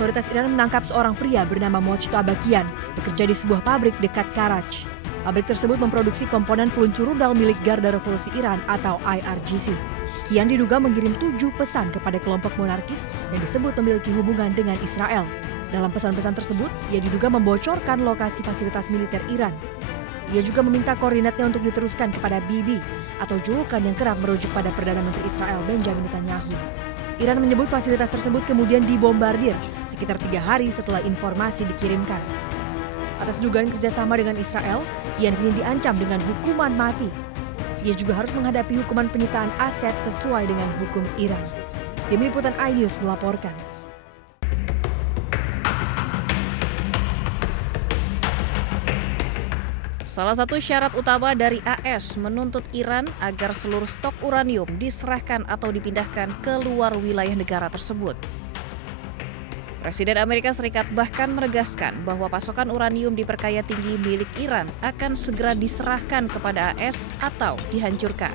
otoritas Iran menangkap seorang pria bernama Mojtaba Kian, bekerja di sebuah pabrik dekat Karaj. Pabrik tersebut memproduksi komponen peluncur rudal milik Garda Revolusi Iran atau IRGC. Kian diduga mengirim 7 pesan kepada kelompok monarkis yang disebut memiliki hubungan dengan Israel. Dalam pesan-pesan tersebut, ia diduga membocorkan lokasi fasilitas militer Iran. Ia juga meminta koordinatnya untuk diteruskan kepada Bibi atau julukan yang kerap merujuk pada Perdana Menteri Israel Benjamin Netanyahu. Iran menyebut fasilitas tersebut kemudian dibombardir sekitar 3 hari setelah informasi dikirimkan. Atas dugaan kerjasama dengan Israel, Kian kini diancam dengan hukuman mati. Ia juga harus menghadapi hukuman penyitaan aset sesuai dengan hukum Iran. Tim Liputan iNews melaporkan. Salah satu syarat utama dari AS menuntut Iran agar seluruh stok uranium diserahkan atau dipindahkan ke luar wilayah negara tersebut. Presiden Amerika Serikat bahkan menegaskan bahwa pasokan uranium diperkaya tinggi milik Iran akan segera diserahkan kepada AS atau dihancurkan.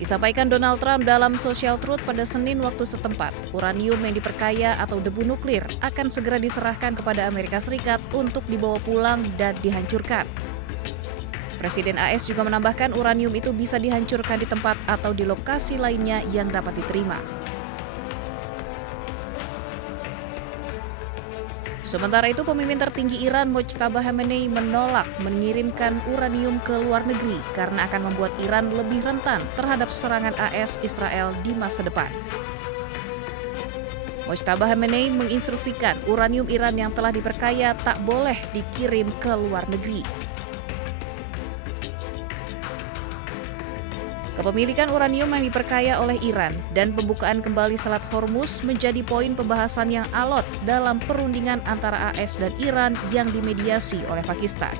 Disampaikan Donald Trump dalam Social Truth pada Senin waktu setempat, uranium yang diperkaya atau debu nuklir akan segera diserahkan kepada Amerika Serikat untuk dibawa pulang dan dihancurkan. Presiden AS juga menambahkan uranium itu bisa dihancurkan di tempat atau di lokasi lainnya yang dapat diterima. Sementara itu, pemimpin tertinggi Iran Mojtaba Khamenei menolak mengirimkan uranium ke luar negeri karena akan membuat Iran lebih rentan terhadap serangan AS Israel di masa depan. Mojtaba Khamenei menginstruksikan uranium Iran yang telah diperkaya tak boleh dikirim ke luar negeri. Kepemilikan uranium yang diperkaya oleh Iran dan pembukaan kembali Selat Hormuz menjadi poin pembahasan yang alot dalam perundingan antara AS dan Iran yang dimediasi oleh Pakistan.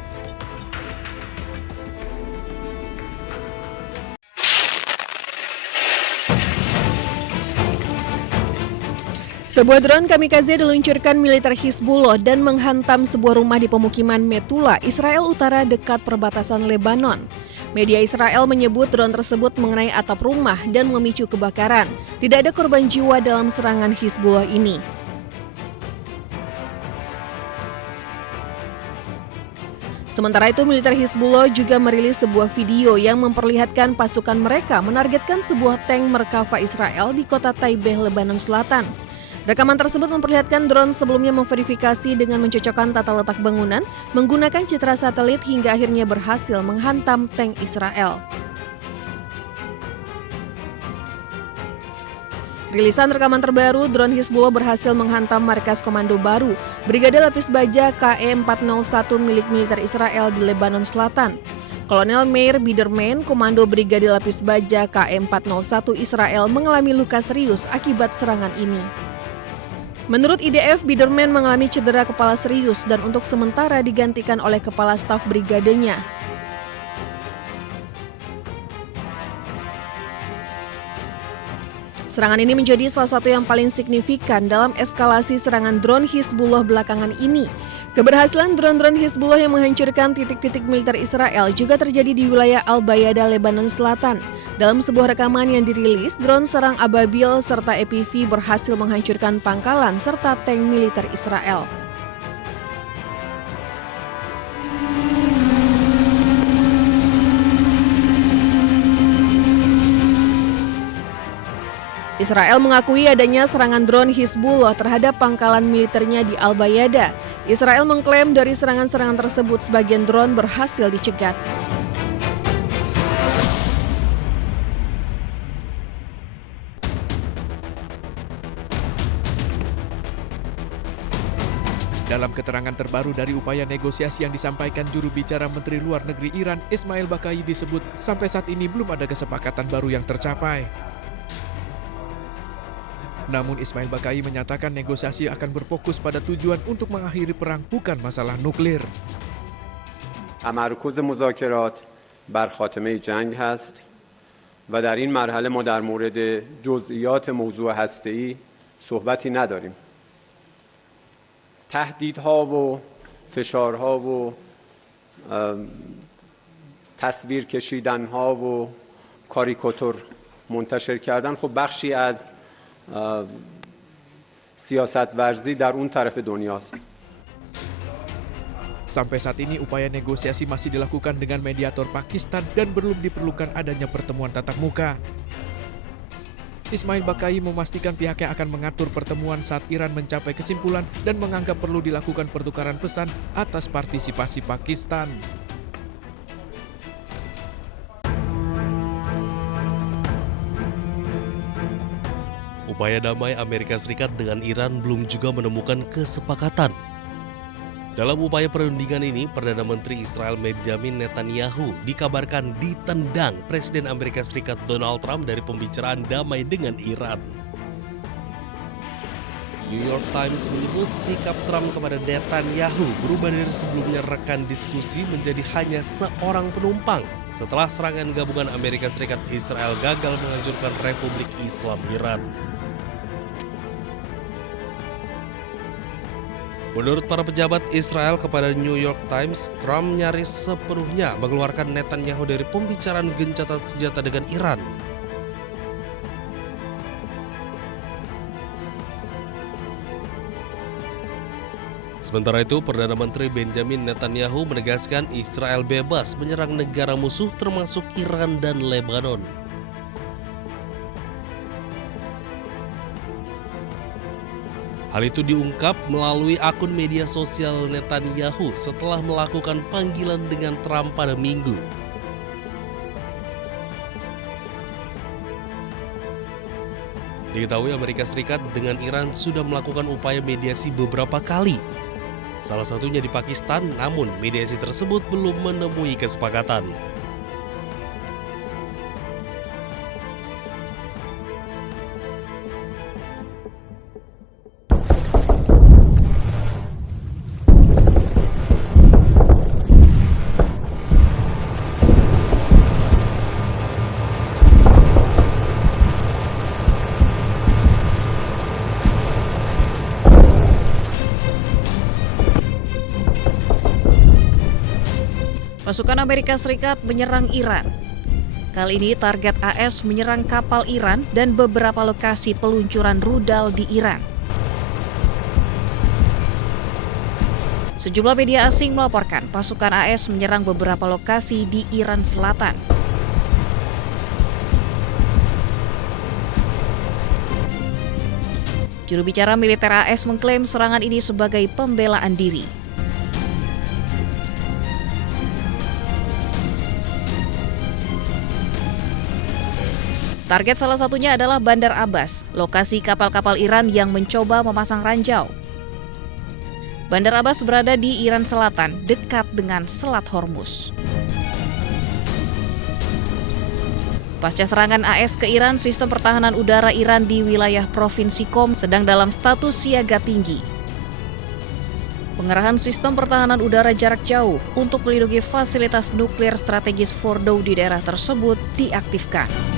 Sebuah drone kamikaze diluncurkan militer Hizbullah dan menghantam sebuah rumah di pemukiman Metula, Israel Utara dekat perbatasan Lebanon. Media Israel menyebut drone tersebut mengenai atap rumah dan memicu kebakaran. Tidak ada korban jiwa dalam serangan Hizbullah ini. Sementara itu, militer Hizbullah juga merilis sebuah video yang memperlihatkan pasukan mereka menargetkan sebuah tank Merkava Israel di kota Taibeh, Lebanon Selatan. Rekaman tersebut memperlihatkan drone sebelumnya memverifikasi dengan mencocokkan tata letak bangunan menggunakan citra satelit hingga akhirnya berhasil menghantam tank Israel. Rilisan rekaman terbaru, drone Hizbullah berhasil menghantam markas komando baru Brigade Lapis Baja KE-401 milik militer Israel di Lebanon Selatan. Kolonel Meir Biderman, komando Brigade Lapis Baja KE-401 Israel mengalami luka serius akibat serangan ini. Menurut IDF, Biderman mengalami cedera kepala serius dan untuk sementara digantikan oleh kepala staf brigadenya. Serangan ini menjadi salah satu yang paling signifikan dalam eskalasi serangan drone Hizbullah belakangan ini. Keberhasilan drone-drone Hizbullah yang menghancurkan titik-titik militer Israel juga terjadi di wilayah Al-Bayada, Lebanon Selatan. Dalam sebuah rekaman yang dirilis, drone serang ababil serta EPV berhasil menghancurkan pangkalan serta tank militer Israel. Israel mengakui adanya serangan drone Hizbullah terhadap pangkalan militernya di Al-Bayada. Israel mengklaim dari serangan-serangan tersebut sebagian drone berhasil dicegat. Dalam keterangan terbaru dari upaya negosiasi yang disampaikan juru bicara Menteri Luar Negeri Iran, Ismail Baqai disebut sampai saat ini belum ada kesepakatan baru yang tercapai. Namun Ismail Baqai menyatakan negosiasi akan berfokus pada tujuan untuk mengakhiri perang, bukan masalah nuklir. تمرکز مذاکرات بر خاتمه جنگ هست و در این مرحله ما در مورد جزئیات موضوع هسته‌ای صحبتی نداریم. تهدیدها و فشارها و تصویر کشیدنها و کاریکاتور منتشر کردن خب بخشی از سیاست‌ورزی در اون طرف دنیاست. Sampai saat ini upaya negosiasi masih dilakukan dengan mediator Pakistan dan belum diperlukan adanya pertemuan tatap muka. Ismail Bakai memastikan pihaknya akan mengatur pertemuan saat Iran mencapai kesimpulan dan menganggap perlu dilakukan pertukaran pesan atas partisipasi Pakistan. Upaya damai Amerika Serikat dengan Iran belum juga menemukan kesepakatan. Dalam upaya perundingan ini, Perdana Menteri Israel Benjamin Netanyahu dikabarkan ditendang Presiden Amerika Serikat Donald Trump dari pembicaraan damai dengan Iran. New York Times menyebut sikap Trump kepada Netanyahu berubah dari sebelumnya rekan diskusi menjadi hanya seorang penumpang setelah serangan gabungan Amerika Serikat Israel gagal menghancurkan Republik Islam Iran. Menurut para pejabat Israel kepada New York Times, Trump nyaris sepenuhnya mengeluarkan Netanyahu dari pembicaraan gencatan senjata dengan Iran. Sementara itu, Perdana Menteri Benjamin Netanyahu menegaskan Israel bebas menyerang negara musuh termasuk Iran dan Lebanon. Hal itu diungkap melalui akun media sosial Netanyahu setelah melakukan panggilan dengan Trump pada Minggu. Diketahui Amerika Serikat dengan Iran sudah melakukan upaya mediasi beberapa kali. Salah satunya di Pakistan, namun mediasi tersebut belum menemui kesepakatan. Pasukan Amerika Serikat menyerang Iran. Kali ini target AS menyerang kapal Iran dan beberapa lokasi peluncuran rudal di Iran. Sejumlah media asing melaporkan pasukan AS menyerang beberapa lokasi di Iran Selatan. Juru bicara militer AS mengklaim serangan ini sebagai pembelaan diri. Target salah satunya adalah Bandar Abbas, lokasi kapal-kapal Iran yang mencoba memasang ranjau. Bandar Abbas berada di Iran Selatan, dekat dengan Selat Hormuz. Pasca serangan AS ke Iran, sistem pertahanan udara Iran di wilayah Provinsi Qom sedang dalam status siaga tinggi. Pengerahan sistem pertahanan udara jarak jauh untuk melindungi fasilitas nuklir strategis Fordow di daerah tersebut diaktifkan.